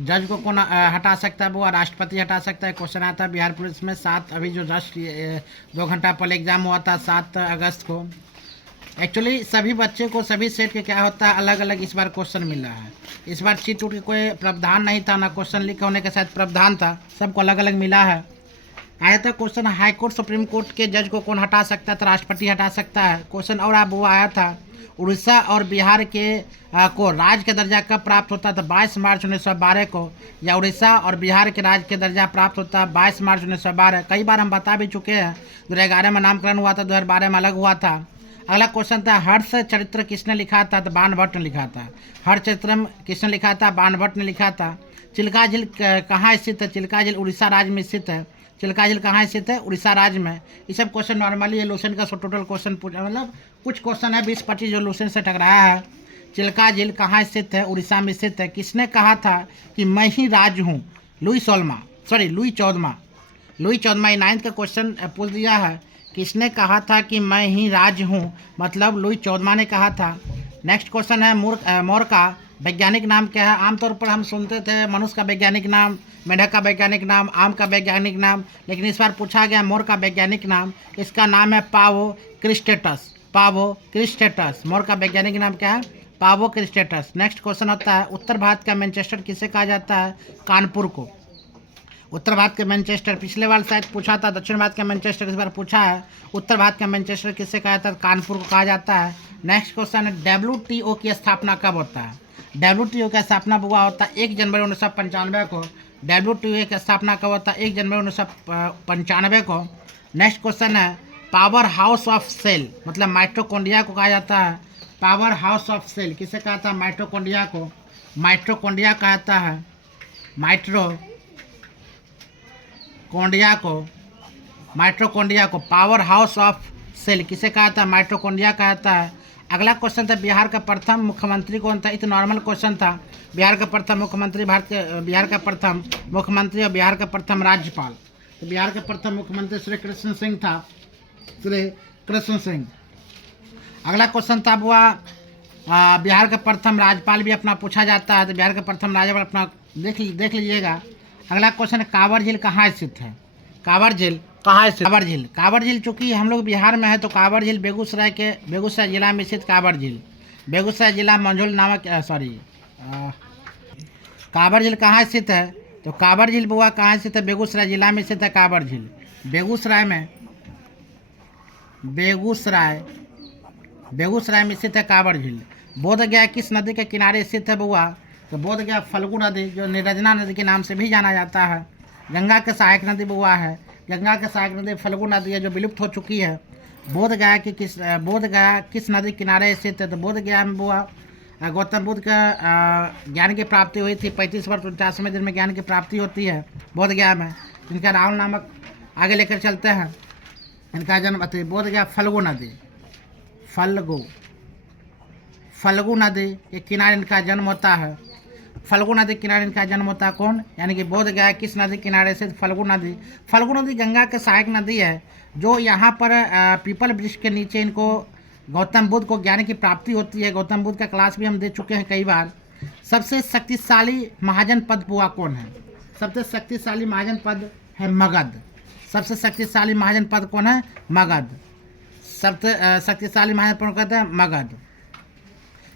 जज को कौन हटा सकता है? वो राष्ट्रपति हटा सकता है। क्वेश्चन आता है बिहार पुलिस में 7 अभी जो जस्ट 2 घंटा पहले एग्जाम हुआ था 7 अगस्त को। एक्चुअली सभी बच्चे को सभी सेट के क्या होता है अलग अलग इस बार क्वेश्चन मिला है। इस बार चीट उट के कोई प्रावधान नहीं था, ना क्वेश्चन लीक होने का शायद प्रावधान था, सबको अलग अलग मिला है। आया था question high court supreme court के जज को कौन हटा सकता है? तो राष्ट्रपति हटा सकता है। क्वेश्चन और अब वो आया था उड़ीसा और बिहार के को राज्य का दर्जा कब प्राप्त होता था? 22 मार्च 1912 को। या उड़ीसा और बिहार के राज्य के दर्जा प्राप्त होता है 22 मार्च 1912। कई बार हम बता भी चुके हैं। 2011 में नामकरण हुआ था, 2012 में अलग हुआ था। अगला क्वेश्चन था हर्ष चरित्र किसने लिखा था? तो बाणभट्ट ने लिखा था। हर्ष चरित्रम किसने लिखा था? बाणभट्ट ने लिखा था। चिल्का झील कहाँ स्थित है? चिल्का झील उड़ीसा राज्य में स्थित है। चिल्का झील कहाँ स्थित है? उड़ीसा राज्य में। ये सब क्वेश्चन नॉर्मली है। लूसेंट का टोटल क्वेश्चन मतलब कुछ क्वेश्चन है 20-25 जो लूसेंट से टकराया है। चिल्का झील कहाँ स्थित है? उड़ीसा में स्थित है। किसने कहा था कि मैं ही राज हूँ? लुई 14वां। लुई 14वां 9th का क्वेश्चन पूछ दिया है। किसने कहा था कि मैं ही राज हूँ? मतलब लुई 14वां ने कहा था। नेक्स्ट क्वेश्चन है मोर का वैज्ञानिक नाम क्या है? आमतौर पर हम सुनते थे मनुष्य का वैज्ञानिक नाम, मेढक का वैज्ञानिक नाम, आम का वैज्ञानिक नाम, लेकिन इस बार पूछा गया मोर का वैज्ञानिक नाम। इसका नाम है पावो क्रिस्टेटस। मोर का वैज्ञानिक नाम क्या है? पावो क्रिस्टेटस। नेक्स्ट क्वेश्चन होता है उत्तर भारत का मैनचेस्टर किसे कहा जाता है? कानपुर को। उत्तर भारत के मैनचेस्टर पिछले बार शायद पूछा था, दक्षिण भारत का मैनचेस्टर इस बार पूछा है। उत्तर भारत का मैनचेस्टर किससे कहा जाता है? कानपुर को कहा जाता है। नेक्स्ट क्वेश्चन है WTO की स्थापना कब होता है? WTO की स्थापना हुआ होता है 1 जनवरी 1995 को। WTO की स्थापना कब होता है? 1 जनवरी 1995 को। नेक्स्ट क्वेश्चन है पावर हाउस ऑफ सेल मतलब माइटोकॉन्ड्रिया को कहा जाता है। पावर हाउस ऑफ सेल किसे कहा था? माइटोकॉन्ड्रिया को। माइटोकॉन्ड्रिया कहता है। माइटोकॉन्ड्रिया को पावर हाउस ऑफ सेल किसे कहा था? माइटोकॉन्ड्रिया कहता है। अगला क्वेश्चन था बिहार का प्रथम मुख्यमंत्री कौन था? इतना नॉर्मल क्वेश्चन था। बिहार का प्रथम मुख्यमंत्री बिहार का प्रथम मुख्यमंत्री और बिहार का प्रथम राज्यपाल। तो बिहार का प्रथम मुख्यमंत्री श्री कृष्ण सिंह था। अगला क्वेश्चन था हुआ बिहार का प्रथम राज्यपाल भी अपना पूछा जाता है। तो बिहार का प्रथम राज्यपाल अपना देख लीजिएगा। अगला क्वेश्चन है कांवर झील कहाँ स्थित है? कांवर झील चूँकि हम लोग बिहार में है तो कांवर झील बेगूसराय जिला में स्थित कांवर झील। बेगूसराय जिला मंझौल नामक कांवर झील कहाँ स्थित है? तो कांवर झील बुआ कहाँ स्थित है? बेगूसराय जिला में स्थित है कांवर झील। बेगूसराय में स्थित है कांवर झील। बोधगया किस नदी के किनारे स्थित है बुआ? तो बोधगया फल्गु नदी जो निर्जना नदी के नाम से भी जाना जाता है। गंगा के सहायक नदी बुआ है। गंगा के सहायक नदी फल्गु नदी है जो विलुप्त हो चुकी है। बोधगया किस नदी किनारे स्थित है? तो बोधगया में बुआ गौतम बुद्ध का ज्ञान की प्राप्ति हुई थी। 35 वर्ष 49वें दिन में ज्ञान की प्राप्ति होती है बोधगया में। इनका राहुल नामक आगे लेकर चलते हैं। इनका जन्म बोधगया फल्गु नदी के किनारे इनका जन्म होता है। फल्गु नदी किनारे इनका जन्म होता है कौन? यानी कि बोधगया किस नदी किनारे से? फल्गु नदी गंगा के सहायक नदी है जो यहाँ पर पीपल वृक्ष के नीचे इनको गौतम बुद्ध को ज्ञान की प्राप्ति होती है। गौतम बुद्ध का क्लास भी हम दे चुके हैं कई बार। सबसे शक्तिशाली महाजन पद बुआ कौन है? सबसे शक्तिशाली महाजन पद है मगध। सबसे शक्तिशाली महाजन पद कौन है? मगध। सबसे शक्तिशाली महाजन पद कहते हैं मगध।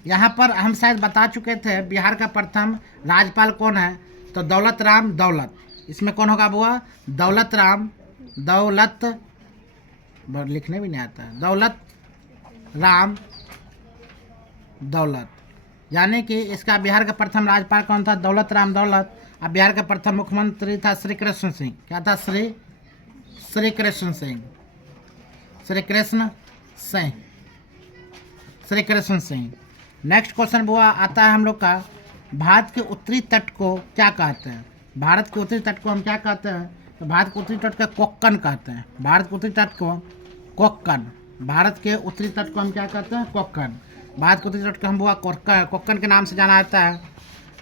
यहाँ पर हम शायद बता चुके थे बिहार का प्रथम राज्यपाल कौन है? तो दौलत। इसमें कौन होगा बुआ? दौलत लिखने भी नहीं आता है। दौलत यानी कि इसका बिहार का प्रथम राज्यपाल कौन था? दौलत। अब बिहार का प्रथम मुख्यमंत्री था श्री कृष्ण सिंह। क्या था? श्री कृष्ण सिंह। नेक्स्ट क्वेश्चन बुआ आता है हम लोग का भारत के उत्तरी तट को क्या कहते हैं? भारत के उत्तरी तट को हम क्या कहते हैं? तो भारत के उत्तरी तट को कोक्कन कहते हैं। भारत के उत्तरी तट को कोक्कन हम क्या कहते हैं? कोक्कन। भारत के उत्तरी तट को हम बुआ कोक्कन के नाम से जाना जाता है।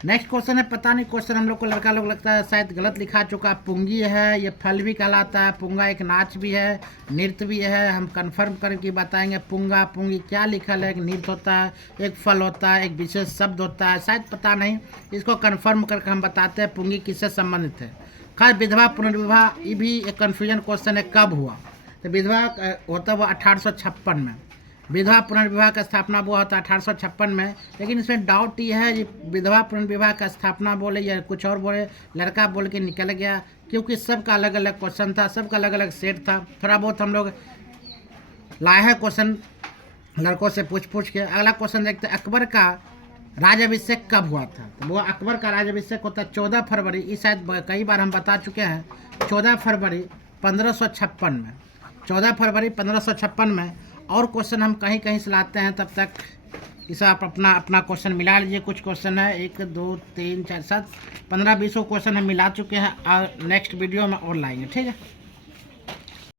नेक्स्ट क्वेश्चन है, पता नहीं क्वेश्चन हम लोग को लड़का लोग लगता है शायद गलत लिखा चुका। पुंगी है, ये फल भी कहलाता है। पुंगा एक नाच भी है, नृत्य भी है। हम कंफर्म करके बताएंगे पुंगा पुंगी क्या लिखल है। एक नृत्य होता है, एक फल होता है, एक विशेष शब्द होता है, शायद पता नहीं, इसको कंफर्म करके हम बताते हैं पुंगी किससे संबंधित है। खैर, विधवा पुनर्विवाह ये भी एक कन्फ्यूजन क्वेश्चन है, कब हुआ। तो विधवा होता है वो 1856 में। विधवा पुनर्विवाह का स्थापना हुआ था 1856 में। लेकिन इसमें डाउट ये है, विधवा पुनर्विवाह का स्थापना बोले या कुछ और बोले, लड़का बोल के निकल गया, क्योंकि सबका अलग अलग क्वेश्चन था, सबका अलग अलग सेट था। थोड़ा बहुत हम लोग लाए हैं क्वेश्चन लड़कों से पूछ के। अगला क्वेश्चन देखते हैं, अकबर का राज्याभिषेक कब हुआ था। तो वो अकबर का राज्याभिषेक होता है 14 फरवरी। इस शायद कई बार हम बता चुके हैं, 14 फरवरी 1556 में। 14 फरवरी 1556 में। और क्वेश्चन हम कहीं कहीं से लाते हैं, तब तक इसे आप अपना अपना क्वेश्चन मिला लीजिए। कुछ क्वेश्चन है 1 2 3 4 7 15 20 क्वेश्चन हम मिला चुके हैं और नेक्स्ट वीडियो में और लाएंगे, ठीक है।